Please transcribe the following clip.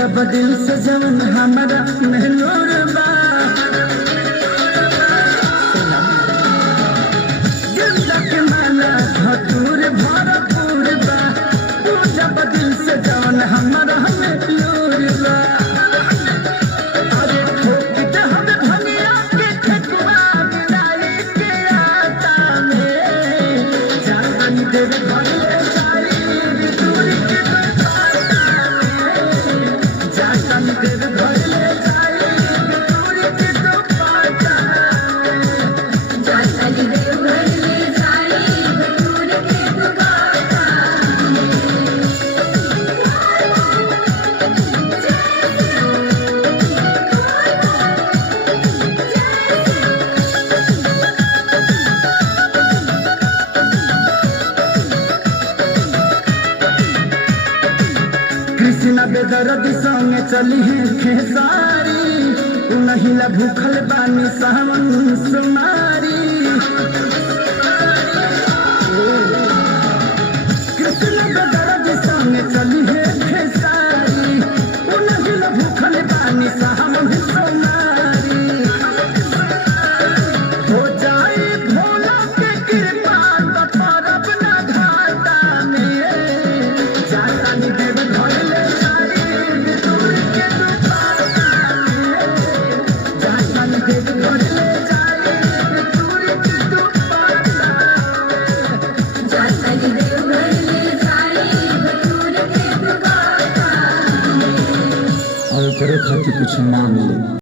जब दिल से जवन हमारा महनूर बा दिल तक माला भटूर भरपूर बा तू जब दिल से जवन हमारा महनूर बा अरे ठोक दे हमें भंगिया के ठेकुआ गिराई के आता में जान दे भले सारी दूरी के कृष्णा बेदर्दी संगे चली है खेसारी उनहिला भूखल बानी सावन सुमारी कृष्णा बेदर्दी संगे चली है खेसारी उनहिला भूखल बानी सावन सुमारी हो जाए भोला के कृपा तो परब ना घाटा में जाता नहीं देव भले और करे खातिर कुछ मांग ले।